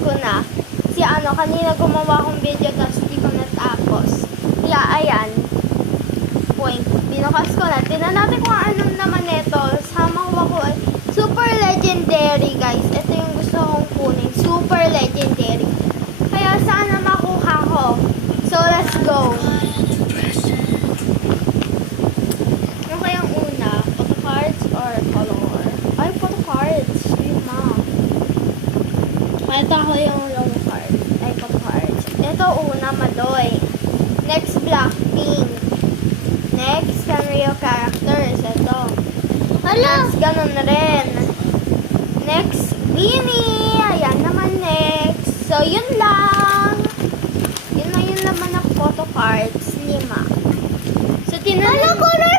ko na. Si kanina gumawa akong video tapos hindi ko natapos. Kaya, ayan. Point. Binukas ko na. Tingnan natin kung anong naman ito. Sama ko ako. Super legendary, guys. Ito yung gusto kong kunin. Super legendary. Kaya sana makuha ko. So, let's go. Ano kayang una? Photo cards or follower? Ay, photo cards. Ayun, ma. Ito ako yung long card. Ay, photo cards. Ito una, Madoy. Next, Blackpink. Next, Sanrio characters. Ito. Next, ganun na rin. Next, Beanie. Ayan naman next. So, yun lang. Yun na yun naman ang photo cards. 5. So, tinanong ko na